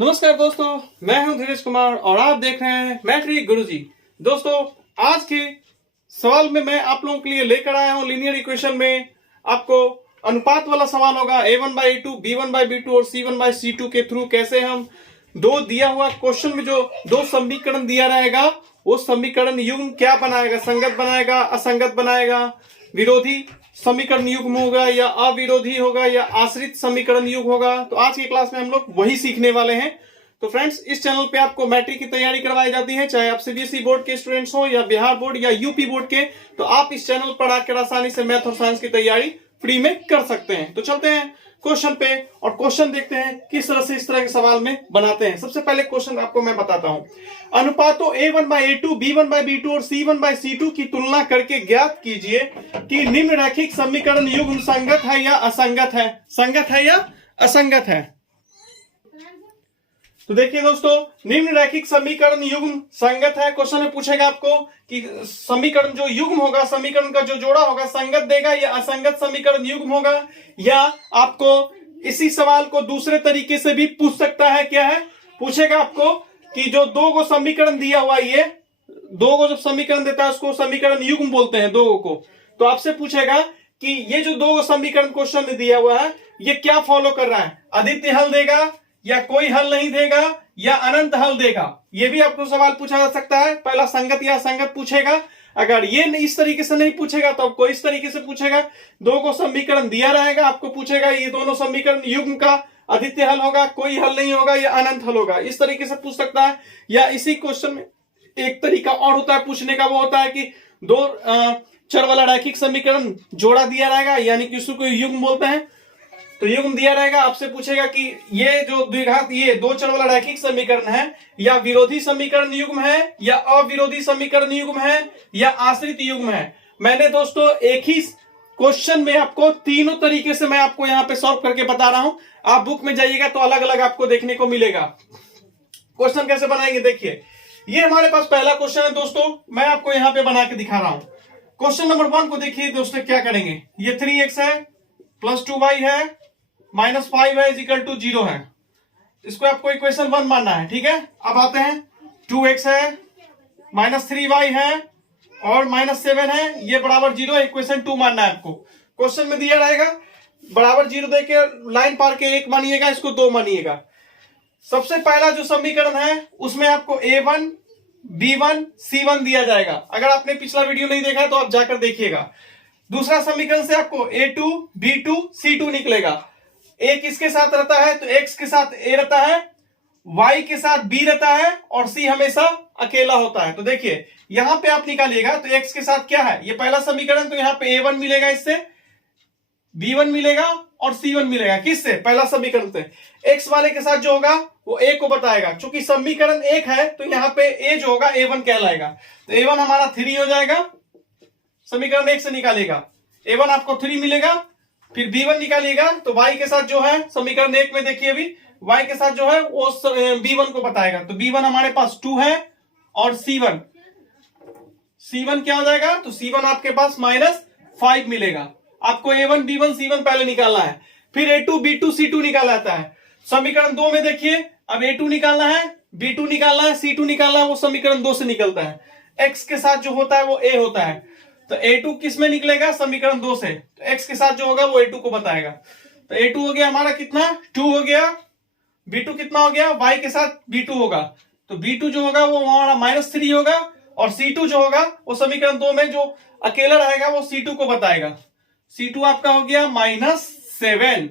नमस्कार दोस्तों, मैं हूं धीरज कुमार और आप देख रहे हैं मैट्रिक गुरुजी। दोस्तों, आज के सवाल में मैं आप लोगों के लिए लेकर आया हूं लीनियर इक्वेशन में आपको अनुपात वाला सवाल होगा। a1/a2, b1/b2 और c1/c2 के थ्रू कैसे हम दो दिया हुआ क्वेश्चन में जो दो समीकरण दिया रहेगा वो समीकरण युग्म क्या बनाएगा, संगत बनाएगा, असंगत बनाएगा, विरोधी समीकरण युग्म होगा या अविरोधी होगा या आश्रित समीकरण युग्म होगा। तो आज की क्लास में हम लोग वही सीखने वाले हैं। तो फ्रेंड्स, इस चैनल पे आपको मैट्रिक की तैयारी करवाई जाती है, चाहे आप सीबीएसई बोर्ड के स्टूडेंट्स हो या बिहार बोर्ड या यूपी बोर्ड के, तो आप इस चैनल पर आकर आसानी से मैथ और साइंस की तैयारी फ्री में कर सकते हैं। तो चलते हैं क्वेश्चन पे और क्वेश्चन देखते हैं किस तरह से इस तरह के सवाल में बनाते हैं। सबसे पहले क्वेश्चन आपको मैं बताता हूं। अनुपातों a1/a2, b1/b2 और c1/c2 की तुलना करके ज्ञात कीजिए कि निम्न रैखिक समीकरण युग्म संगत है या असंगत है। संगत है या असंगत है। तो देखिए दोस्तों, निम्न रैखिक समीकरण युग्म संगत है। क्वेश्चन में पूछेगा आपको कि समीकरण जो युग्म होगा, समीकरण का जो जोड़ा होगा संगत देगा या असंगत समीकरण युग्म होगा, या आपको इसी सवाल को दूसरे तरीके से भी पूछ सकता है। क्या है, पूछेगा आपको कि जो दो गो समीकरण दिया हुआ, ये दो गो जब समीकरण देता है उसको समीकरण युग्म बोलते हैं, दो को। तो आपसे पूछेगा कि ये जो दो गो समीकरण क्वेश्चन में दिया हुआ है ये क्या फॉलो कर रहा है, अद्वितीय हल देगा या कोई हल नहीं देगा या अनंत हल देगा। ये भी आपको सवाल पूछा जा सकता है। पहला संगत या असंगत पूछेगा। अगर ये इस तरीके से नहीं पूछेगा तो आपको इस तरीके से पूछेगा। दो को समीकरण दिया रहेगा, आपको पूछेगा ये दोनों समीकरण युग्म का अद्वितीय हल होगा, कोई हल नहीं होगा या अनंत हल होगा। इस तरीके से पूछ सकता है। या इसी क्वेश्चन में एक तरीका और होता है पूछने का, वो होता है कि दो चर वाला रैखिक समीकरण जोड़ा दिया रहेगा, यानी कि उसको युग्म बोलते हैं। तो युग्म दिया रहेगा, आपसे पूछेगा कि ये जो द्विघात, ये दो चर वाला रैखिक समीकरण है या विरोधी समीकरण युग्म है या अविरोधी समीकरण युग्म है या आश्रित युग्म है। मैंने दोस्तों एक ही क्वेश्चन में आपको तीनों तरीके से मैं आपको यहां पे सॉल्व करके बता रहा हूं। आप बुक में जाइएगा तो अलग अलग आपको देखने को मिलेगा। क्वेश्चन कैसे बनाएंगे देखिए। ये हमारे पास पहला क्वेश्चन है दोस्तों, मैं आपको यहां पे बना के दिखा रहा हूं। क्वेश्चन नंबर 1 को देखिए दोस्तों, क्या करेंगे। ये 3x है प्लस 2y है माइनस 5 है इक्वल टू 0 है। इसको आपको इक्वेशन 1 मानना है, ठीक है। अब आते हैं 2x है माइनस 3y है और माइनस 7 है, ये बराबर 0 है, इक्वेशन 2 मानना है आपको। क्वेश्चन में दिया रहेगा बराबर 0 देके लाइन पार के 1 मानिएगा, इसको 2 मानिएगा। सबसे पहला जो समीकरण है उसमें आपको a1, b1, c1 दिया जाएगा। अगर आपने पिछला वीडियो नहीं देखा है तो आप जाकर देखिएगा। दूसरा समीकरण से आपको a2, b2, c2 निकलेगा। a किसके साथ रहता है, तो x के साथ a रहता है, y के साथ b रहता है और c हमेशा अकेला होता है। तो देखिए यहां पे आप निकालिएगा तो x के साथ क्या है, ये पहला समीकरण, तो यहां पे a1 मिलेगा, इससे b1 मिलेगा और c1 मिलेगा। किससे, पहला समीकरण से। x वाले के साथ जो होगा वो a को बताएगा। चूंकि समीकरण एक है तो यहाँ पे a जो होगा a1 कहलाएगा। तो a1 हमारा 3 हो जाएगा, समीकरण 1 से निकालेगा a1 आपको 3 मिलेगा। फिर b1 निकालिएगा तो y के साथ जो है समीकरण 1 में देखिए अभी y के साथ जो है वो b1 को बताएगा। तो b1 हमारे पास 2 है और c1 क्या हो जाएगा, तो c1 आपके पास -5 मिलेगा। आपको a1, b1, c1 पहले निकालना है, फिर a2, b2, c2 निकाला जाता है। समीकरण 2 में देखिए अब a2 निकालना है, b2 निकालना है, c2 निकालना है, वो समीकरण 2 से निकलता है। x के साथ जो होता है वो a होता है। तो a2 किस में निकलेगा, समीकरण 2 से। तो x के साथ जो होगा वो a2 को बताएगा। तो a2 हो गया हमारा कितना, 2 हो गया। b2 कितना हो गया, y के साथ b2 होगा। तो b2 जो होगा वो हमारा -3 होगा और c2 जो होगा वो समीकरण 2 में जो अकेला रहेगा वो c2 को बताएगा। c2 आपका हो गया -7।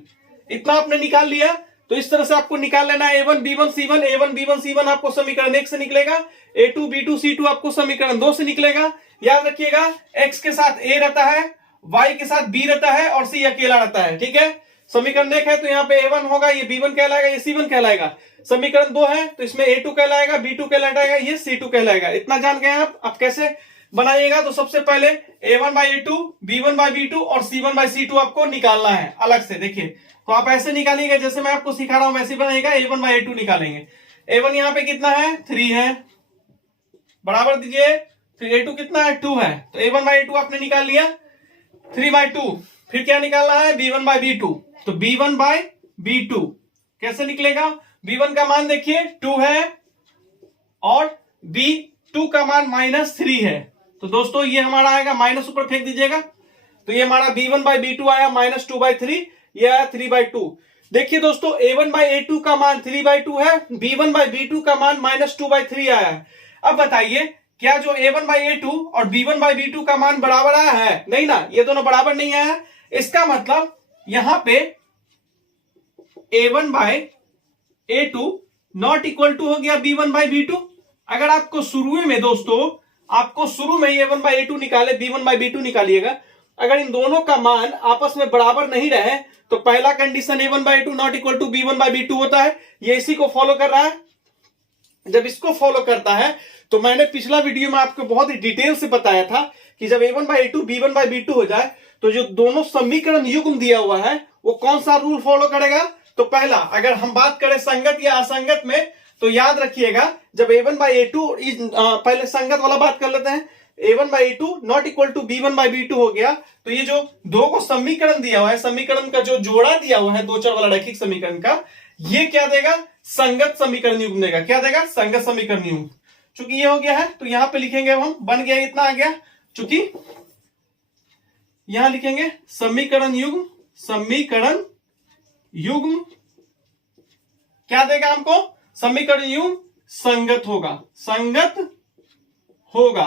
इतना आपने निकाल लिया। तो इस तरह से आपको निकाल लेना है a1, b1, c1। a1, b1, c1 आपको समीकरण 1 से निकलेगा, a2, b2, c2 आपको समीकरण 2 से निकलेगा। याद रखिएगा x के साथ a रहता है, y के साथ b रहता है और c अकेला रहता है, ठीक है। समीकरण 1 है तो यहाँ पे a1 होगा, ये b1 कहलाएगा, ये c1 कहलाएगा। समीकरण 2 है तो इसमें a2 कहलाएगा, b2 कहलाएगा, ये c2 कहलाएगा। इतना जान गए आप कैसे बनाइएगा। तो सबसे पहले a1/a2, b1/b2 और c1/c2 आपको निकालना है अलग से। देखिए तो आप ऐसे निकालिएगा जैसे मैं आपको सिखा रहा हूं, वैसे बनाइएगा। a1/a2 निकालेंगे। a1 यहाँ पे कितना है, 3 है, बराबर दीजिए। फिर a2 कितना है, 2 है। तो a1/a2 आपने निकाल लिया, 3/2। फिर क्या निकालना है, b1/b2। तो b1/b2 कैसे निकलेगा? B1 का मान देखिए 2 है और B2 का मान -3 है। तो दोस्तों ये हमारा आएगा, माइनस ऊपर फेंक दीजिएगा, तो ये हमारा B1/B2 आया -2/3, ये आया 3/2। देखिए दोस्तों A1/A2 का मान 3/2 है, B1/B2 का मान -2/3 आया है। अब बताइए क्या जो A1/A2 और B1/B2 का मान बराबर आया है? नहीं ना, ये दोनों बराबर नहीं आया है। इसका मतलब यहां पे A1/A2 नॉट इक्वल टू हो गया B1/B2। अगर आपको शुरू में दोस्तों, आपको शुरू में A1/A2 निकाले, B1/B2 निकालिएगा, अगर इन दोनों का मान आपस में बराबर नहीं रहे तो पहला condition A1/A2 not equal to B1/B2 होता है। ये इसी को फॉलो कर रहा है। जब इसको फॉलो करता है तो मैंने पिछला वीडियो में आपको बहुत ही डिटेल से बताया था कि जब A1/A2 B1/B2 हो जाए तो जो दोनों समीकरण युग्म दिया हुआ है वो कौन सा रूल फॉलो करेगा? तो पहला, अगर हम बात करें संगत या असंगत में, तो याद रखिएगा जब A1/A2, पहले संगत वाला बात कर लेते हैं, A1/A2 not equal to B1/B2 हो गया, तो ये जो दो को समीकरण दिया हुआ है, समीकरण का जो जोड़ा दिया हुआ है दो चर वाला रैखिक समीकरण का, ये क्या देगा? संगत समीकरण युग्म देगा। क्या देगा? संगत समीकरण युग्म। चूंकि ये हो गया है तो यहां पे लिखेंगे हम, बन गया, इतना आ गया। चूंकि यहां लिखेंगे समीकरण युग्म, समीकरण युग्म क्या देगा हमको? समीकरण युग्म संगत होगा, संगत होगा।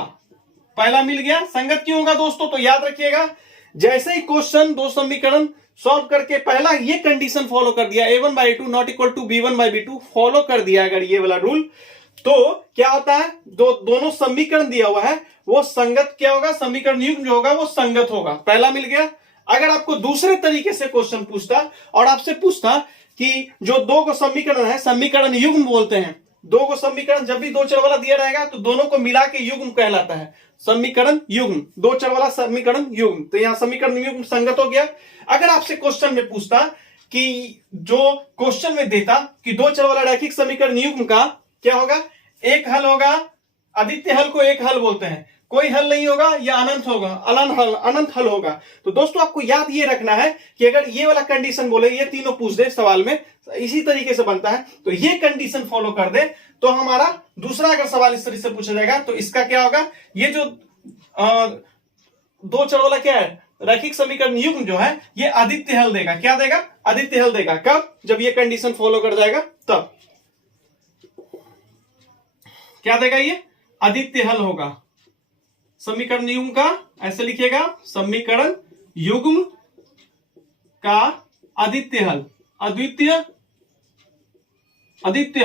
पहला मिल गया। संगत क्यों होगा दोस्तों? तो याद रखिएगा जैसे ही क्वेश्चन दो समीकरण सॉल्व करके पहला ये कंडीशन फॉलो कर दिया, A1/A2 not equal to B1/B2 follow कर दिया अगर ये वाला रूल, तो क्या होता है? दोनों समीकरण दिया हुआ है वो संगत क्या होगा? समीकरण युग्म जो होगा वो संगत होगा। पहला मिल गया। अगर आपको दूसरे तरीके से क्वेश्चन पूछता और आपसे पूछता कि जो दो को समीकरण है, समीकरण युग्म बोलते हैं, दो को समीकरण जब भी दो चर वाला दिया रहेगा तो दोनों को मिला के युग्म कहलाता है, समीकरण युग्म, दो चर वाला समीकरण युग्म। तो यहां समीकरण युग्म संगत हो गया। अगर आपसे क्वेश्चन में पूछता कि जो क्वेश्चन में देता कि दो चर वाला रैखिक समीकरण युग्म का क्या होगा? एक हल होगा, आदित्य हल को एक हल बोलते हैं, कोई हल नहीं होगा या अनंत होगा, अनंत हल होगा। तो दोस्तों आपको याद ये रखना है कि अगर ये वाला कंडीशन बोले, ये तीनों पूछ दे सवाल में, इसी तरीके से बनता है, तो ये कंडीशन फॉलो कर दे तो हमारा दूसरा अगर सवाल इस तरीके से पूछा जाएगा तो इसका क्या होगा? ये जो दो चर वाला क्या है रैखिक समीकरण युग्म जो है ये आदित्य हल देगा। क्या देगा? आदित्य हल देगा। कब? जब ये कंडीशन फॉलो कर जाएगा तब क्या देगा? ये आदित्य हल होगा। समीकरण युग्म का ऐसे लिखिएगा, समीकरण युग्म का आदित्य हल, आदित्य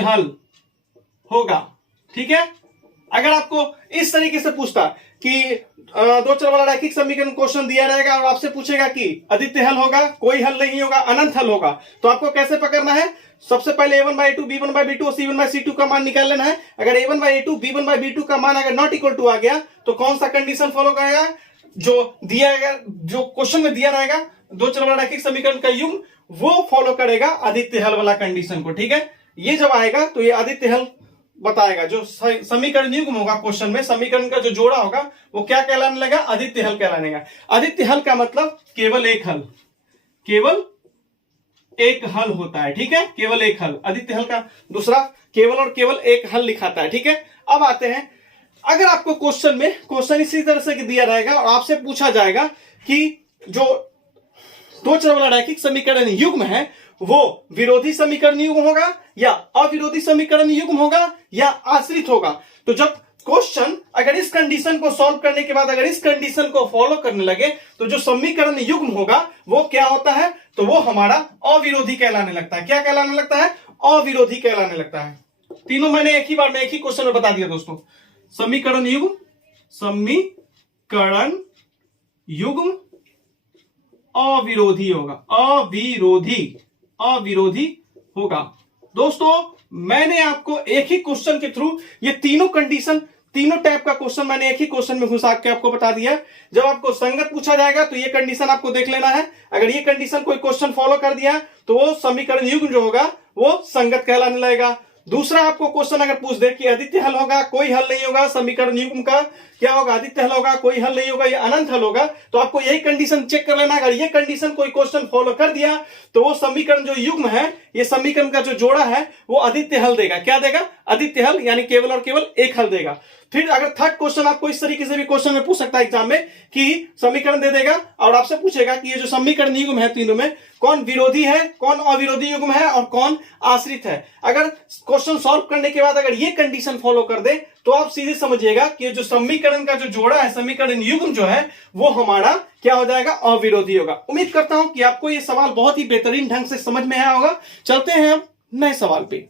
हल होगा। ठीक है। अगर आपको इस तरीके से पूछता कि दो चर वाला रैखिक समीकरण क्वेश्चन दिया रहेगा और आपसे पूछेगा कि आदित्य हल होगा, कोई हल नहीं होगा, अनंत हल होगा, तो आपको कैसे पकड़ना है? सबसे पहले A1/A2 B1/B2 और C1/C2 का मान निकाल लेना है। अगर A1/A2 B1/B2 का मान अगर नॉट इक्वल टू आ गया तो कौन सा कंडीशन फॉलो करेगा? जो दिया गया, जो क्वेश्चन में दिया रहेगा दो चर वाला रैखिक समीकरण का युग्म, वो फॉलो करेगा आदित्य हल वाला कंडीशन को। ठीक है। ये जब आएगा तो ये आदित्य हल बताएगा। जो समीकरण युग्म होगा क्वेश्चन में, समीकरण का जो जोड़ा होगा वो क्या कहलाने लगा? आदित्य हल कहलाने लगा। आदित्य हल का मतलब केवल एक हल, केवल एक हल होता है। ठीक है। केवल एक हल। आदित्य हल का दूसरा केवल और केवल एक हल लिखाता है। ठीक है। अब आते हैं, अगर आपको क्वेश्चन में क्वेश्चन इसी तरह से दिया रहेगा और आपसे पूछा जाएगा कि जो दो चर वाला रैखिक समीकरण युग्म है वो विरोधी समीकरण युग्म होगा या अविरोधी समीकरण युग्म होगा या आश्रित होगा, तो जब क्वेश्चन अगर इस कंडीशन को सॉल्व करने के बाद अगर इस कंडीशन को फॉलो करने लगे तो जो समीकरण युग्म होगा वो क्या होता है? तो वो हमारा अविरोधी कहलाने लगता है। क्या कहलाने लगता है? अविरोधी कहलाने लगता है। तीनों मैंने एक ही बार में एक ही क्वेश्चन में बता दिया दोस्तों। समीकरण युग्म, समीकरण युग्म अविरोधी होगा, अविरोधी होगा। दोस्तों मैंने आपको एक ही क्वेश्चन के थ्रू ये तीनों कंडीशन, तीनों टाइप का क्वेश्चन मैंने एक ही क्वेश्चन में घुसा के आपको बता दिया। जब आपको संगत पूछा जाएगा तो ये कंडीशन आपको देख लेना है। अगर ये कंडीशन कोई क्वेश्चन फॉलो कर दिया तो वो समीकरण युग्म जो होगा वो संगत कहलाने लगेगा। दूसरा आपको क्वेश्चन अगर पूछ दे कि आदित्य हल होगा, कोई हल नहीं होगा, समीकरण युग्म का क्या होगा, आदित्य हल होगा, कोई हल नहीं होगा, या अनंत हल होगा, तो आपको यही कंडीशन चेक कर लेना। अगर ये कंडीशन कोई क्वेश्चन फॉलो कर दिया तो वो समीकरण जो युग्म है, ये समीकरण का जो जोड़ा है वो आदित्य हल देगा। क्या देगा? आदित्य हल, यानी केवल और केवल एक हल देगा। फिर अगर थर्ड क्वेश्चन आपको इस तरीके से भी क्वेश्चन में पूछ सकता है एग्जाम में कि समीकरण दे देगा और आपसे पूछेगा कि ये जो समीकरण युग्म है तीनों में कौन विरोधी है, कौन अविरोधी युग्म है और कौन आश्रित है। अगर क्वेश्चन सॉल्व करने के बाद अगर ये कंडीशन फॉलो कर दे तो आप सीधे समझिएगा कि जो समीकरण का जो जोड़ा है, समीकरण युग्म जो है वो हमारा क्या हो जाएगा? अविरोधी होगा। उम्मीद करता हूं कि आपको ये सवाल बहुत ही बेहतरीन ढंग से समझ में आया होगा। चलते हैं अब नए सवाल पे।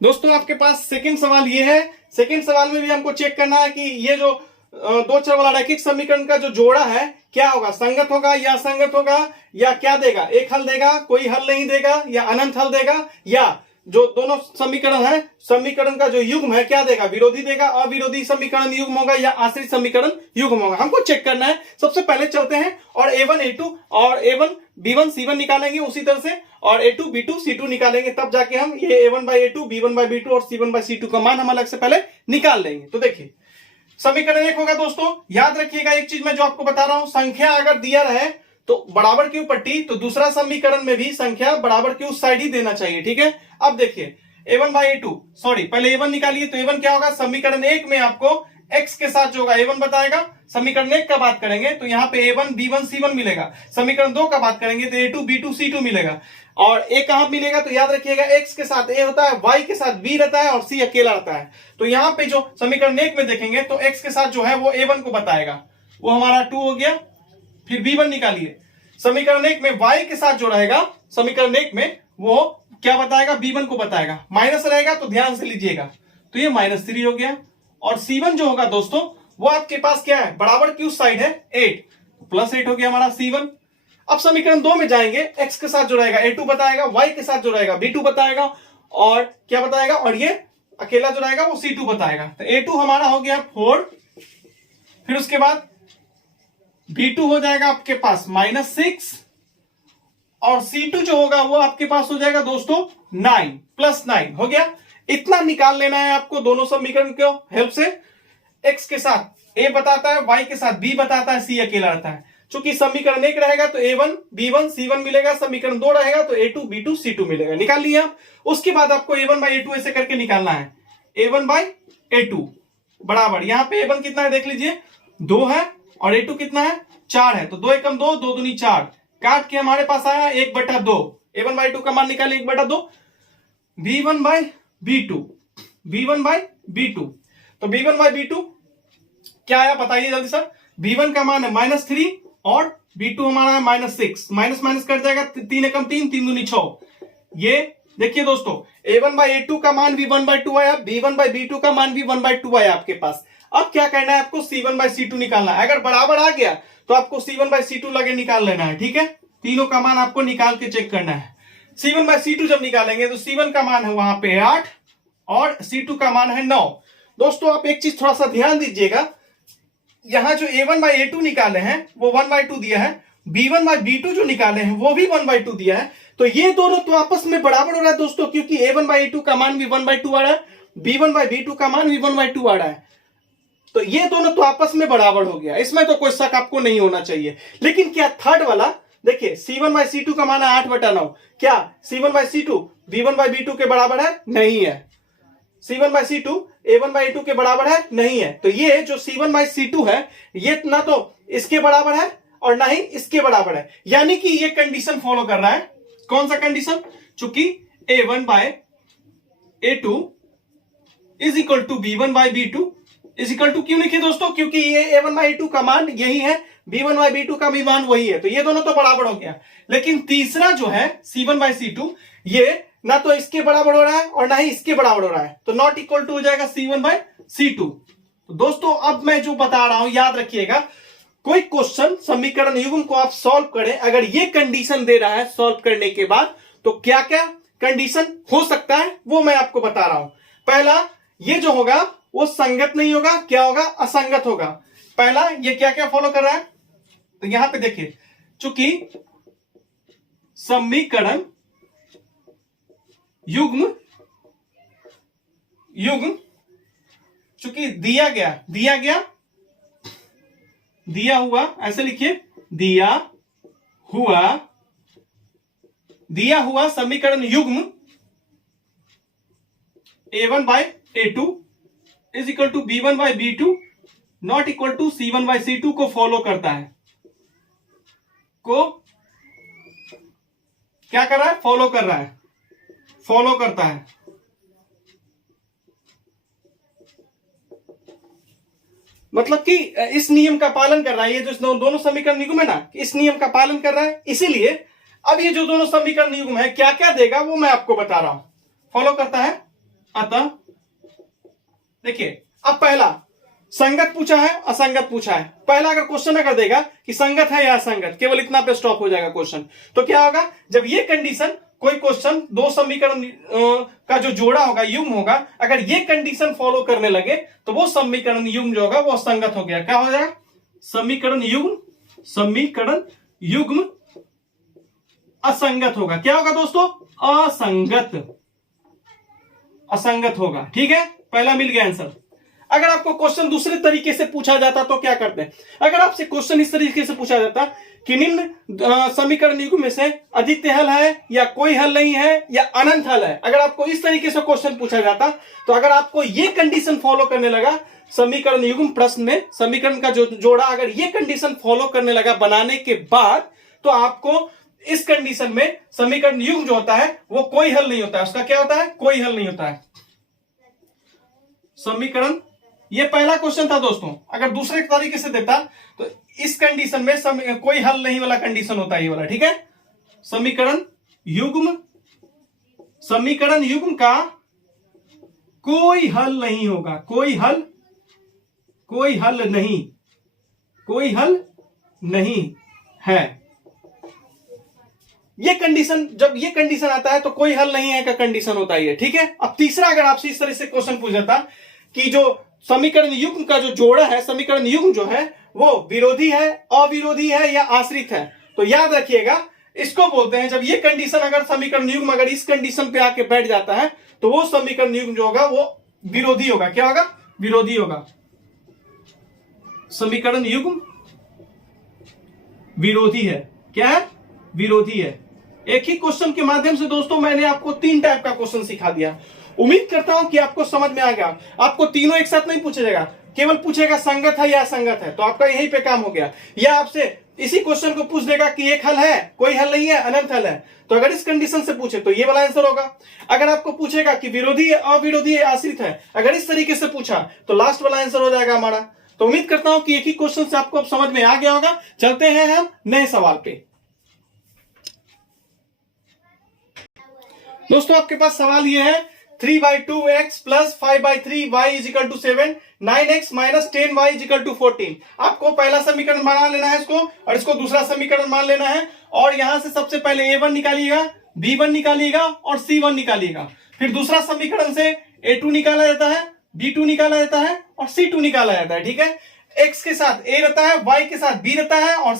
दोस्तों आपके पास सेकंड सवाल ये है। सेकंड सवाल में भी हमको चेक करना है कि ये जो दो चर वाला रैखिक समीकरण का जो जोड़ा है क्या होगा? संगत होगा या असंगत होगा, या क्या देगा? एक हल देगा, कोई हल नहीं देगा, या अनंत हल देगा, या जो दोनों समीकरण है, समीकरण का जो युग्म है क्या देगा? विरोधी देगा, अविरोधी समीकरण युग्म होगा, या आश्रित समीकरण युग्म होगा। हमको चेक करना है। सबसे पहले चलते हैं और A1 A2 और A1 B1 C1 निकालेंगे उसी तरह से, और A2 B2 C2 निकालेंगे, तब जाके हम ये A1 by A2 B1 by B2 और C1 by C2 का मान हम अलग से पहले निकाल लेंगे। तो देखिए समीकरण एक होगा दोस्तों, याद रखिएगा एक चीज मैं जो आपको बता रहा हूं, संख्या अगर दिया रहे तो बराबर की पट्टी, तो दूसरा समीकरण में भी संख्या बराबर की उस साइड ही देना चाहिए। ठीक है, अब देखिए A1 by A2, सॉरी पहले A1 निकालिए। तो A1 क्या होगा? समीकरण एक में आपको x के साथ जो होगा A1 बताएगा। समीकरण एक का बात करेंगे तो यहाँ पे A1 B1 C1 मिलेगा। समीकरण दो का बात करेंगे तो A2 B2 C2 मिलेगा। और ए कहां मिलेगा? तो याद रखिएगा x के साथ a होता है, y के साथ b रहता है और c अकेला रहता है। तो यहाँ पे जो समीकरण एक में देखेंगे तो x के साथ जो है वो A1 को बताएगा, वो हमारा 2 हो गया। फिर B1 निकालिए। समीकरण एक में y के साथ जो रहेगा, समीकरण एक में वो क्या बताएगा? B1 को बताएगा। माइनस रहेगा तो ध्यान से लीजिएगा, तो ये -3 हो गया। और C1 जो होगा दोस्तों वो आपके पास क्या है? बराबर की उस साइड है 8, +8 हो गया हमारा C1। अब समीकरण दो में जाएंगे, x के साथ जो रहेगा A2 बताएगा, y के साथ जो रहेगा B2 बताएगा, और क्या बताएगा? और ये अकेला जो रहेगा वो C2 बताएगा। तो A2 हमारा हो गया 4, फिर उसके बाद B2 हो जाएगा आपके पास -6, और C2 जो होगा वो आपके पास हो जाएगा दोस्तों 9, +9 हो गया। इतना निकाल लेना है आपको दोनों समीकरण के हेल्प से। x के साथ a बताता है, y के साथ b बताता है, c अकेला रहता है। चूंकि समीकरण एक रहेगा तो A1 B1 C1 मिलेगा, समीकरण दो रहेगा तो A2 B2 C2 मिलेगा। निकाल लिया आप। उसके बाद आपको A1 by A2 ऐसे करके निकालना है। A1 by A2 बराबर, यहां पे A1 कितना है देख लीजिए, 2 है, और A2 कितना है? 4 है। तो 2 एकम 2, 2 दूनी 4, काट के हमारे पास आया 1/2। A1 by 2 का मान निकालिए 1/2। B1 by B2, B1 by B2, तो B1 by B2 क्या आया बताइए जल्दी सर। B1 का मान है -3 और B2 हमारा है -6, माइनस माइनस कट जाएगा, 3 एकम 3, 3 दूनी 6। ये देखिए दोस्तों A1 by A2 का मान भी 1/2 आया, B1 by B2 का मान भी 1/2 आया आपके पास। अब क्या करना है आपको? C1 by C2 निकालना है। अगर बराबर आ गया तो आपको C1 by C2 लगे निकाल लेना है। ठीक है, तीनों का मान आपको निकाल के चेक करना है। C1 by C2 जब निकालेंगे तो C1 का मान है वहां पे 8 और C2 का मान है 9। दोस्तों आप एक चीज थोड़ा सा ध्यान दीजिएगा, यहां जो A1 by A2 निकाले हैं वो 1/2 दिया है, B1 by B2 जो निकाले हैं वो भी 1/2 दिया है। तो ये दोनों तो आपस में बराबर हो रहा है दोस्तों, क्योंकि A1 by A2 का मान भी 1/2 आ रहा है, B1 by B2 का मान भी 1/2 आ रहा है। तो ये दोनों तो आपस में बराबर हो गया, इसमें तो कोई शक आपको नहीं होना चाहिए। लेकिन क्या थर्ड वाला देखिए, C1 by C2 का मान है 8/9, क्या C1 by C2 B1 by B2 के बराबर है? नहीं है। C1 by C2 A1 by A2 के बराबर है? नहीं है। तो ये जो C1 by C2 है ये ना तो इसके बराबर है और ना ही इसके बराबर है, यानी कि ये कंडीशन फॉलो कर रहा है। कौन सा कंडीशन? चूंकि A1 by A2 is equal to B1 by B2 is equal to, क्यों लिखे दोस्तों? क्योंकि ये A1 by A2 का मान यही है, B1 by B2 का भी मान वही है, तो ये दोनों तो बराबर हो गया। लेकिन तीसरा जो है C1 by C2 ये ना तो इसके बराबर हो रहा है और ना ही इसके बराबर हो रहा है, तो नॉट इक्वल टू हो जाएगा C1 by C2। तो दोस्तों अब मैं जो बता रहा हूं याद रखिएगा, कोई क्वेश्चन समीकरण युग्म को आप सॉल्व करें, अगर ये कंडीशन दे रहा है सॉल्व करने के बाद, तो क्या क्या कंडीशन हो सकता है वो मैं आपको बता रहा हूं। पहला, ये जो होगा वो संगत नहीं होगा, क्या होगा? असंगत होगा। पहला ये क्या क्या फॉलो कर रहा है, तो यहां पे देखिए, चूंकि समीकरण युग्म युग्म चूंकि दिया हुआ, ऐसे लिखिए, दिया हुआ समीकरण युग्म A1/A2 is equal to B1/B2 not equal to C1/C2 को फॉलो करता है। क्या कर रहा है? फॉलो करता है। मतलब कि इस नियम का पालन कर रहा है। ये जो दोनों समीकरण युग्म है ना, इस नियम का पालन कर रहा है। इसीलिए अब ये जो दोनों समीकरण युग्म है क्या क्या देगा वो मैं आपको बता रहा हूं। फॉलो करता है। अतः देखिए, अब पहला संगत पूछा है, असंगत पूछा है। पहला अगर क्वेश्चन अगर देगा कि संगत है या असंगत, केवल इतना पे स्टॉप हो जाएगा क्वेश्चन। तो क्या होगा, जब ये कंडीशन, कोई क्वेश्चन दो समीकरण का जो जोड़ा होगा, युग्म होगा, अगर ये कंडीशन फॉलो करने लगे तो वो समीकरण युग्म जो होगा वो असंगत हो गया। क्या हो जाएगा? समीकरण युग्म असंगत होगा। क्या होगा दोस्तों? असंगत होगा। ठीक है, पहला मिल गया आंसर। अगर आपको क्वेश्चन दूसरे तरीके से पूछा जाता तो क्या करते हैं? अगर आपसे क्वेश्चन इस तरीके से पूछा जाता कि निम्न समीकरण युग्म में से अद्वितीय हल है या कोई हल नहीं है या अनंत हल है, अगर आपको इस तरीके से क्वेश्चन पूछा जाता तो अगर आपको ये कंडीशन फॉलो करने लगा समीकरण युग्म प्रश्न में, समीकरण का जो जोड़ा अगर ये कंडीशन फॉलो करने लगा बनाने के बाद, तो आपको इस कंडीशन में समीकरण युग्म जो होता है वो कोई हल नहीं होता है। उसका क्या होता है? कोई हल नहीं होता है समीकरण। ये पहला क्वेश्चन था दोस्तों। अगर दूसरे तरीके से देता तो इस कंडीशन में कोई हल नहीं वाला कंडीशन होता है ये वाला। ठीक है, समीकरण युग्म का कोई हल नहीं होगा। कोई हल नहीं है। ये कंडीशन, जब ये कंडीशन आता है तो कोई हल नहीं है का कंडीशन होता है। ठीक है, अब तीसरा अगर आपसे इस तरह से क्वेश्चन पूछ जाता कि जो समीकरण युग्म का जो जोड़ा है, समीकरण युग्म जो है वो विरोधी है, अविरोधी है या आश्रित है, तो याद रखिएगा इसको बोलते हैं, जब ये कंडीशन अगर समीकरण युग्म अगर इस कंडीशन पे आके बैठ जाता है तो वो समीकरण युग्म जो होगा वो विरोधी होगा। क्या होगा? विरोधी होगा। समीकरण युग्म विरोधी है। क्या है? विरोधी है। एक ही क्वेश्चन के माध्यम से दोस्तों मैंने आपको 3 टाइप का क्वेश्चन सिखा दिया। उम्मीद करता हूं कि आपको समझ में आ गया। आपको तीनों एक साथ नहीं पूछा जाएगा, केवल पूछेगा संगत है या असंगत है, तो आपका यही पे काम हो गया। या आपसे इसी क्वेश्चन को पूछ देगा कि एक हल है, कोई हल नहीं है, अनंत हल है, तो अगर इस कंडीशन से पूछे तो ये वाला आंसर होगा। अगर आपको पूछेगा कि विरोधी है, अविरोधी है, आश्रित है, अगर इस तरीके से पूछा तो लास्ट वाला आंसर हो जाएगा हमारा। तो उम्मीद करता हूं कि एक ही क्वेश्चन से आपको अब समझ में आ गया होगा। चलते हैं हम नए सवाल पे। दोस्तों आपके पास सवाल ये है, 3/2x plus 5/3y is equal to 7, 9x minus 10y is equal to 14। आपको पहला समीकरण मान लेना है इसको, और इसको दूसरा समीकरण मान लेना है, और यहां से सबसे पहले a1 निकालिएगा, b1 निकालिएगा और c1 निकालिएगा। फिर दूसरा समीकरण से a2 निकाला जाता है, b2 निकाला जाता है और c2 निकाला जाता है। ठीक है, x के साथ a रहता है, y के साथ b रहता है, और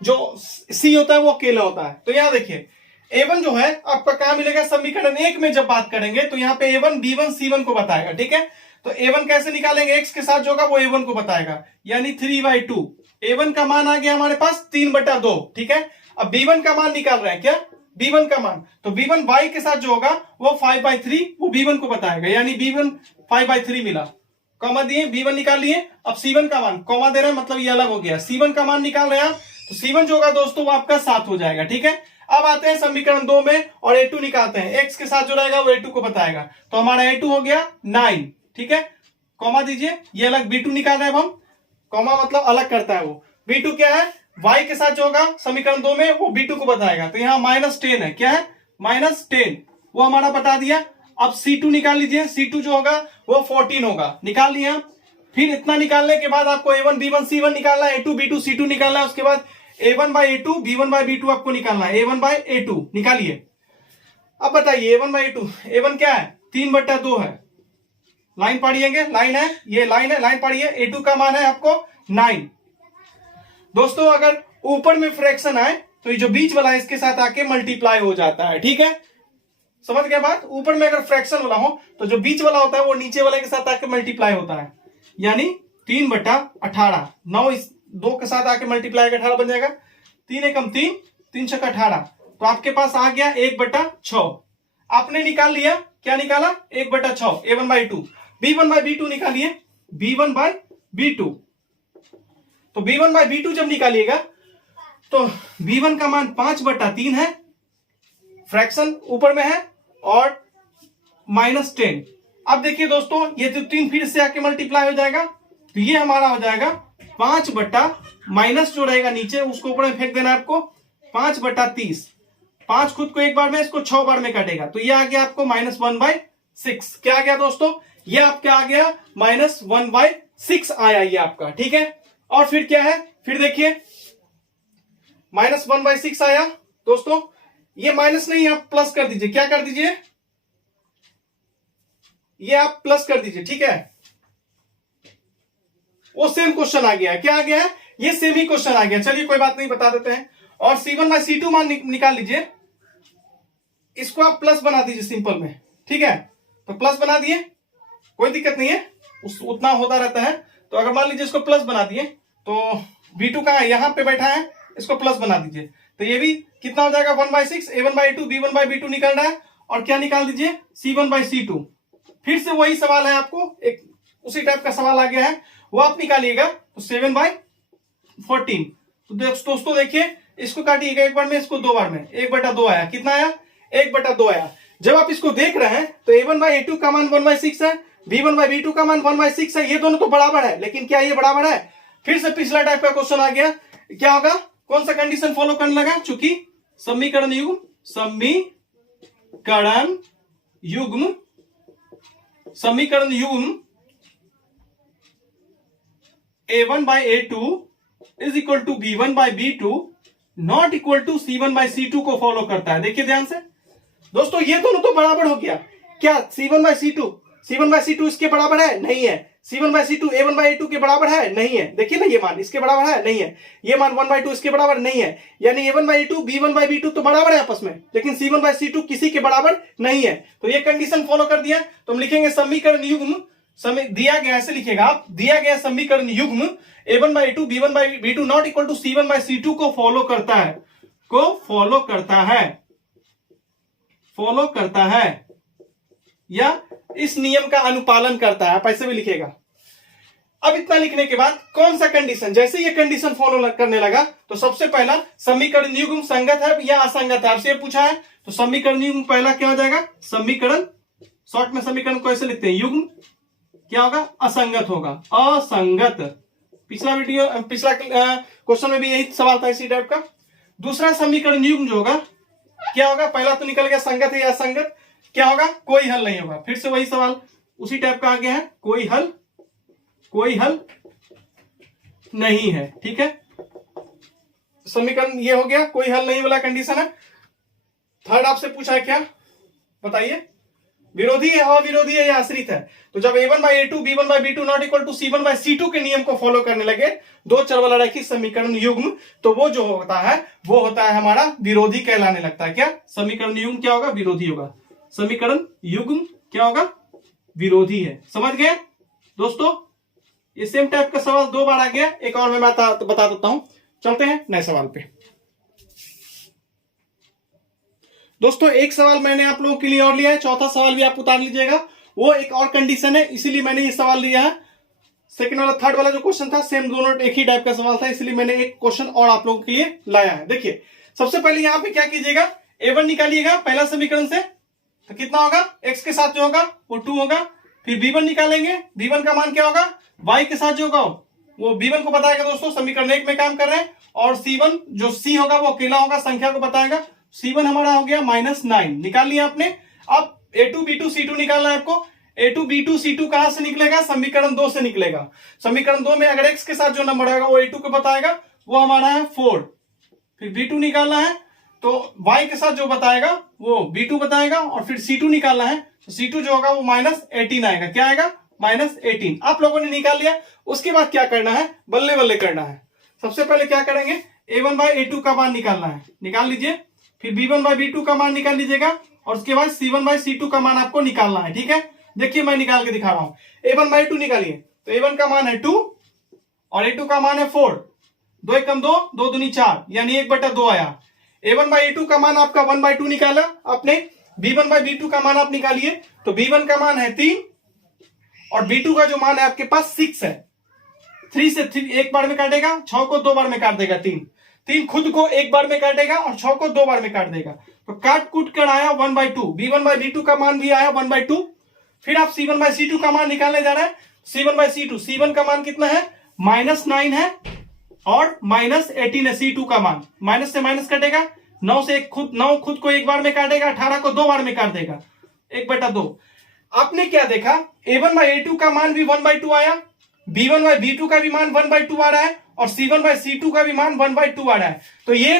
जो c होता है वो अकेला होता है। तो यहां देखिए A1 जो है आपका कहां मिलेगा? समीकरण 1 में जब बात करेंगे तो यहाँ पे A1 B1 C1 को बताएगा। ठीक है, तो A1 कैसे निकालेंगे? x के साथ जो होगा वो A1 को बताएगा, यानी 3/2। A1 का मान आ गया हमारे पास 3/2। ठीक है, अब B1 का मान निकाल रहे हैं। क्या? B1 का मान, तो B1 y के साथ जो होगा वो 5/3 वो B1 को बताएगा, यानी B1 5/3 मिला। कॉमा दिए, B1 निकाल लिए। अब C1 का मान, कॉमा दे रहे हैं मतलब ये अलग हो गया। C1 का मान निकाल रहे हैं आप, तो C1 जो होगा दोस्तों वो आपका 7 हो जाएगा। ठीक है, अब आते हैं समीकरण 2 में और A2 निकालते हैं। x के साथ जो रहेगा वो A2 को बताएगा, तो हमारा A2 हो गया 9। ठीक है, कॉमा दीजिए, ये अलग B2 निकाल रहे हैं हम, कॉमा मतलब अलग करता है वो। B2 क्या है? y के साथ जो होगा समीकरण 2 में वो B2 को बताएगा, तो यहाँ -10 है। क्या है? -10, वो हमारा बता दिया। अब C2 निकाल लीजिए, C2 जो होगा वो 14 होगा, निकाल लिया। फिर इतना निकालने के बाद आपको A1 B1 C1 निकालना है, A2 B2 C2 निकालना है, उसके बाद A1/A2 B1/B2 आपको निकालना है। A1/A2 निकालिए। अब बताइए A1/A2, A1 क्या है? 3/2 है। लाइन पढ़िएंगे, लाइन है, ये लाइन है, लाइन पढ़िए। A2 का मान है आपको 9। दोस्तों अगर ऊपर में फ्रैक्शन आए तो ये जो बीच वाला है इसके साथ आके मल्टीप्लाई हो जाता है। ठीक है, समझ गया बात। ऊपर में अगर फ्रैक्शन वाला हो तो जो बीच वाला होता है वो नीचे वाले के साथ आके मल्टीप्लाई होता है, यानी 3/18। 9 इस 2 के साथ आके मल्टीप्लाई 18 बन जाएगा। 3 एकम 3, 3 छक्का 18, तो आपके पास आ गया 1/6। आपने निकाल लिया, क्या निकाला? 1/6, A1/2। B1/B2 निकालिए, B1/B2। तो B1/B2 जब निकालिएगा तो B1 का मान 5/3 है, फ्रैक्शन ऊपर में है, और -10। अब देखिए दोस्तों, ये जो 3 फिर से आके मल्टीप्लाई हो जाएगा, तो ये हमारा हो जाएगा 5 बट्टा माइनस जो रहेगा नीचे उसको ऊपर में फेंक देना है आपको, 5/30। 5 खुद को एक बार में, इसको 6 बार में काटेगा, तो ये आ गया आपको -1/6। क्या आ गया दोस्तों? ये आपका आ गया -1/6 आया ये आपका, ठीक है। और फिर क्या है, फिर देखिए -1/6 आया दोस्तों। ये माइनस नहीं, आप प्लस कर दीजिए। क्या कर दीजिए? ये आप प्लस कर दीजिए, ठीक है। वो सेम क्वेश्चन आ गया है। क्या आ गया है? ये सेम ही क्वेश्चन आ गया। चलिए कोई बात नहीं, बता देते हैं। और C1/C2 मान निकाल लीजिए, इसको आप प्लस बना दीजिए सिंपल में, ठीक है। तो प्लस बना दिए, कोई दिक्कत नहीं है, उतना होता रहता है। तो अगर मान लीजिए इसको प्लस बना दिए, तो B2 का यहां पे बैठा है, इसको प्लस बना दीजिए, तो ये भी कितना हो जाएगा? 1/6। A1/2, B1/B2 निकल रहा है, और क्या निकाल दीजिए? C1/C2। फिर से वही सवाल है, आपको एक उसी टाइप का सवाल आ गया है, वो आप निकालिएगा। तो 7/14। तो दोस्तों देखिए, इसको काटिएगा एक बार में, इसको 2 बार में, 1/2 आया। कितना आया? 1/2 आया। जब आप इसको देख रहे हैं तो A1/A2 का मान 1/6 है, B1/B2 का मान 1/6 है। ये दोनों तो बराबर है, लेकिन क्या ये बराबर है? फिर से पिछला टाइप का क्वेश्चन आ गया। क्या होगा? कौन सा कंडीशन फॉलो करने लगा? चूंकि समीकरण युग्म A1/A2 is equal to B1/B2 not equal to C1/C2 को फॉलो करता है। देखिए ध्यान से दोस्तों, ये दोनों तो बराबर हो गया। क्या C1/C2 इसके बराबर है? नहीं है। C1/C2 A1/A2 के बराबर है? नहीं है। देखिए ना, ये मान इसके बराबर है? नहीं है। ये मान 1/2 इसके बराबर नहीं है। यानी A1/A2 B1/B2 तो बराबर है आपस में, लेकिन C1/C2 किसी के बराबर नहीं है। तो ये कंडीशन फॉलो कर दिया। तो हम लिखेंगे समीकरण युग्म, दिया गया, ऐसे लिखेगा आप, दिया गया समीकरण युग्म A1/A2 B1/B2 not equal to C1/C2 को फॉलो करता है, या इस नियम का अनुपालन करता है, आप ऐसे भी लिखेगा। अब इतना लिखने के बाद कौन सा कंडीशन, जैसे ये कंडीशन फॉलो करने लगा, तो सबसे पहला समीकरण युग्म संगत है या असंगत है, आपसे ये पूछा है। तो समीकरण युग्म पहला क्या हो जाएगा? समीकरण, शॉर्ट में समीकरण को ऐसे लिखते हैं, युग्म क्या होगा? असंगत होगा, असंगत। पिछला क्वेश्चन में भी यही सवाल था इसी टाइप का। दूसरा समीकरण युग्म जो होगा क्या होगा? पहला तो निकल गया संगत है या असंगत, क्या होगा? कोई हल नहीं होगा। फिर से वही सवाल उसी टाइप का आ गया है, कोई हल नहीं है, ठीक है। समीकरण ये हो गया, कोई हल नहीं वाला कंडीशन है। थर्ड आपसे पूछा है, क्या बताइए? विरोधी है, अविरोधी है या आश्रित है। तो जब A1/A2 B1/B2 not equal to C1/C2 के नियम को फॉलो करने लगे, दो चर वाला रैखिक समीकरण युग्म, तो वो जो होता है वो होता है हमारा विरोधी कहलाने लगता है। क्या समीकरण युग्म क्या होगा? विरोधी होगा। समीकरण युग्म क्या होगा? विरोधी है। समझ गए दोस्तों? ये सेम टाइप का सवाल 2 बार आ गया। एक और मैं बता देता हूं। चलते हैं नए सवाल पे। दोस्तों एक सवाल मैंने आप लोगों के लिए और लिया है, चौथा सवाल भी आप उतार लीजिएगा। वो एक और कंडीशन है, इसीलिए मैंने ये सवाल लिया है। सेकंड वाला थर्ड वाला जो क्वेश्चन था सेम, दोनों एक ही टाइप का सवाल था, इसलिए मैंने एक क्वेश्चन और आप लोगों के लिए लाया है। देखिए सबसे पहले यहां पे क्या कीजिएगा, A1 निकालिएगा पहला समीकरण से, तो कितना होगा? x के साथ जो होगा वो 2 होगा। फिर B1 निकालेंगे, B1 का मान क्या होगा? y के साथ जो होगा वो B1 को बताएगा। दोस्तों समीकरण 1 में काम कर रहे हैं, और C1 जो C होगा वो अकेला होगा, संख्या को बताएगा। C1 हमारा हो गया -9, निकाल लिया आपने। अब A2 B2 C2 निकालना है आपको। A2 B2 C2 कहां से निकलेगा? समीकरण 2 से निकलेगा। समीकरण 2 में अगर x के साथ जो नंबर होगा वो A2 को बताएगा, वो हमारा है 4। फिर B2 निकालना है, तो y के साथ जो बताएगा वो B2 बताएगा, और फिर C2 निकालना है, तो C2 जो होगा वो -18 आएगा। क्या आएगा? -18। आप लोगों ने निकाल लिया। उसके बाद क्या करना है? बल्ले बल्ले करना है। सबसे पहले क्या करेंगे? A1/A2 का मान निकालना है, निकाल लीजिए। फिर b1 बाई b2 का मान निकाल लीजिएगा और उसके बाद c1 बाई c2 का मान आपको निकालना है। ठीक है, देखिए मैं निकाल के दिखा रहा हूं। a1 बाई 2 निकालिए, तो a1 का मान है 2 और a2 का मान है 4, 2 एकम 2, 2 दूनी 4, यानी 1/2 आया। a1 बाई a2 का मान आपका 1 बाई 2 निकाला आपने, b1 बाई b2 का मान आप निकालिए, तो b1 का मान है 3 और b2 का जो मान है आपके पास 6 है। 3 से 3 एक बार में काटेगा, 6 को 2 बार में काट देगा, 3 खुद को एक बार में काटेगा और 6 को 2 बार में काट देगा, तो काट कूट कर आया 1 बाई 2। b1 बाई b2 का मान भी आया 1 बाई 2। फिर आप c1 बाई c2 का मान निकालने जा रहे हैं। c1 बाई c2, c1 का मान कितना है, -9 है और -18 है। c2 का मान माइनस से माइनस कटेगा, 9 से 9 खुद को एक बार में काटेगा, 18 को 2 बार में काट देगा, 1/2। आपने क्या देखा, a1 बाई a2 का मान भी 1 बाई 2 आया, b1 बाई b2 का भी मान 1 बाई 2 आ रहा है और c1 बाई c2 का भी मान 1 बाई 2 आ रहा है। तो ये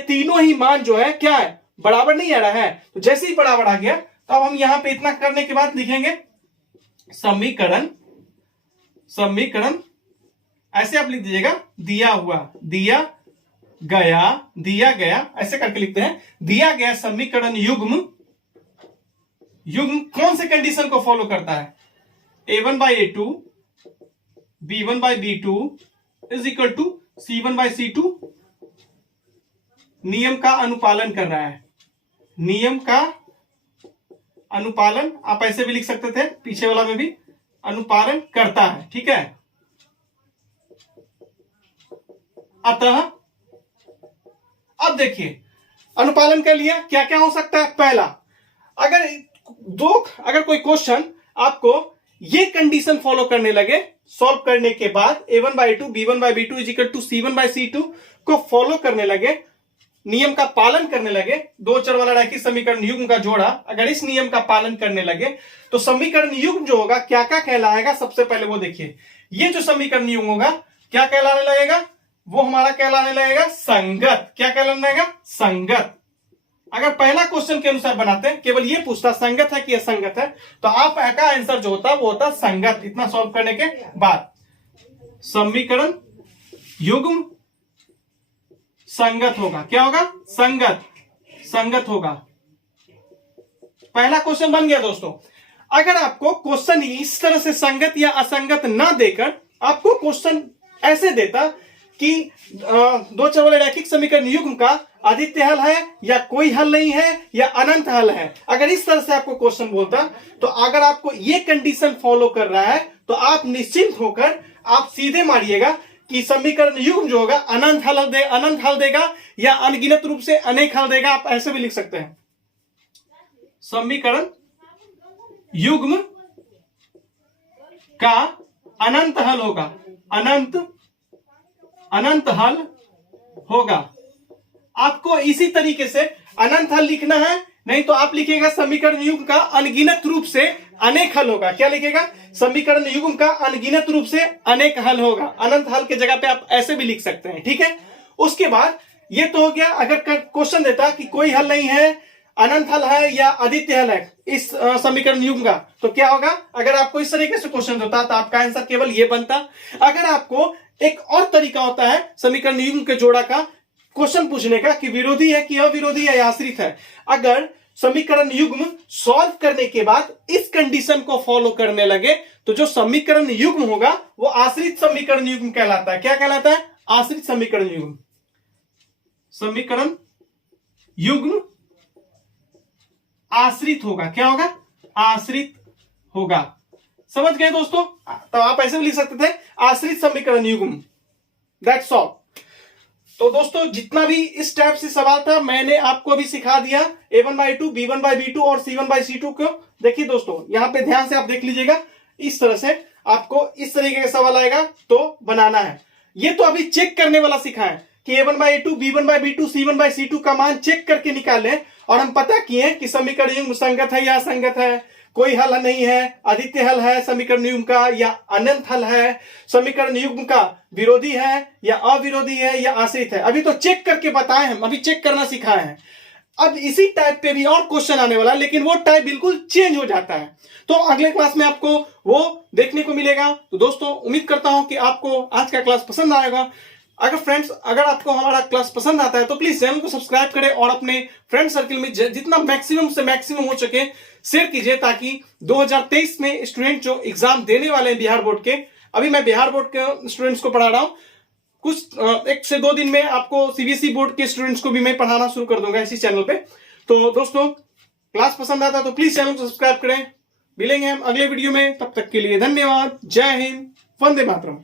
तीनों ही मान जो है क्या है, बराबर नहीं आ रहा है। तो जैसे ही बराबर आ गया तो अब हम यहां पे इतना करने के बाद लिखेंगे समीकरण ऐसे आप लिख दीजिएगा, दिया हुआ, दिया गया ऐसे करके लिखते हैं। दिया गया समीकरण युग्म कौन से कंडीशन को फॉलो करता है, a1 by a2 b1 by b2 is equal to c1 by c2 नियम का अनुपालन कर रहा है। नियम का अनुपालन आप ऐसे भी लिख सकते थे, पीछे वाला में भी अनुपालन करता है। ठीक है, अतः अब देखिए अनुपालन कर लिया, क्या क्या हो सकता है। पहला, अगर कोई क्वेश्चन आपको ये कंडीशन फॉलो करने लगे, सॉल्व करने के बाद a1 by 2 b1 by b2 is equal to c1 by c2 को फॉलो करने लगे, नियम का पालन करने लगे, दो चर वाला रैखिक समीकरण युग्म का जोड़ा अगर इस नियम का पालन करने लगे तो समीकरण युग्म जो होगा क्या क्या कहलाएगा। सबसे पहले वो देखिए, ये जो समीकरण युग्म होगा क्या कहलाने लगेगा, वो हमारा कहलाने लगेगा संगत। क्या कहलाने लगेगा, संगत। अगर पहला क्वेश्चन के अनुसार बनाते हैं, केवल ये पूछता संगत है कि असंगत है, तो आप का आंसर जो होता वो होता संगत। इतना सॉल्व करने के बाद समीकरण युग्म संगत होगा। क्या होगा, संगत होगा। पहला क्वेश्चन बन गया दोस्तों। अगर आपको क्वेश्चन इस तरह से संगत या असंगत ना देकर आपको क्वेश्चन ऐसे देता कि दो चर वाले रैखिक समीकरण युग्म का अद्वितीय हल है या कोई हल नहीं है या अनंत हल है, अगर इस तरह से आपको क्वेश्चन बोलता, तो अगर आपको ये कंडीशन फॉलो कर रहा है तो आप निश्चिंत होकर आप सीधे मारिएगा कि समीकरण युग्म जो होगा अनंत हल देगा या अनगिनत रूप से अनेक हल देगा। आप ऐसे भी लिख सकते हैं, समीकरण युग्म का अनंत हल होगा, अनंत हल होगा। आपको इसी तरीके से अनंत हल लिखना है, नहीं तो आप लिखिएगा समीकरण युग्म का अनगिनत रूप से अनेक हल होगा। क्या लिखेगा, समीकरण युग्म का अनगिनत रूप से अनेक हल होगा। अनंत हल के जगह पे आप ऐसे भी लिख सकते हैं। ठीक है, उसके बाद ये तो हो गया। अगर क्वेश्चन देता कि कोई हल नहीं है, अनंत हल है या अद्वितीय हल है इस समीकरण युग्म का, तो क्या होगा। अगर आपको इस तरीके से क्वेश्चन देता तो आपका आंसर केवल ये बनता। अगर आपको एक और तरीका होता है समीकरण युग्म के जोड़ा का क्वेश्चन पूछने का कि विरोधी है कि अविरोधी है या आश्रित है, अगर समीकरण युग्म सॉल्व करने के बाद इस कंडीशन को फॉलो करने लगे तो जो समीकरण युग्म होगा वो आश्रित समीकरण युग्म कहलाता है। क्या कहलाता है, आश्रित समीकरण युग्म। समीकरण युग्म आश्रित होगा। क्या होगा, आश्रित होगा। समझ गए दोस्तों, तो आप ऐसे भी लिख सकते थे आश्रित समीकरण युग्म। That's all. तो दोस्तों जितना भी इस टाइप से सवाल था मैंने आपको अभी सिखा दिया, a1 by 2 b1 by b2 और c1 बाई c2 को। देखिए दोस्तों यहां पे ध्यान से आप देख लीजिएगा, इस तरह से आपको इस तरीके का सवाल आएगा तो बनाना है। ये तो अभी चेक करने वाला सिखा है कि a1 by a2 b1 by b2 c1 by c2 का मान चेक करके निकालें और हम पता किए कि समीकरण युग्म संगत है या असंगत है, कोई हल नहीं है, अद्वितीय हल है समीकरण युग्म का या अनंत हल है, समीकरण युग्म का विरोधी है या अविरोधी है या आश्रित है। अभी तो चेक करके बताए, हम अभी चेक करना सिखाए हैं। अब इसी टाइप पे भी और क्वेश्चन आने वाला, लेकिन वो टाइप बिल्कुल चेंज हो जाता है। तो अगले क्लास में आपको वो देखने को मिलेगा। तो दोस्तों उम्मीद करता हूं कि आपको आज का क्लास पसंद आएगा। अगर फ्रेंड्स, अगर आपको हमारा क्लास पसंद आता है तो प्लीज चैनल को सब्सक्राइब करें और अपने फ्रेंड सर्कल में जितना मैक्सिमम से मैक्सिमम हो सके शेयर कीजिए, ताकि 2023 में स्टूडेंट जो एग्जाम देने वाले हैं बिहार बोर्ड के, अभी मैं बिहार बोर्ड के स्टूडेंट्स को पढ़ा रहा हूं, कुछ 1 से 2 दिन में आपको सीबीएसई बोर्ड के स्टूडेंट्स को भी मैं पढ़ाना शुरू कर दूंगा इसी चैनल पे। तो दोस्तों, क्लास पसंद आता तो प्लीज चैनल को सब्सक्राइब करें। मिलेंगे हम अगले वीडियो में, तब तक के लिए धन्यवाद। जय हिंद, वंदे मातरम।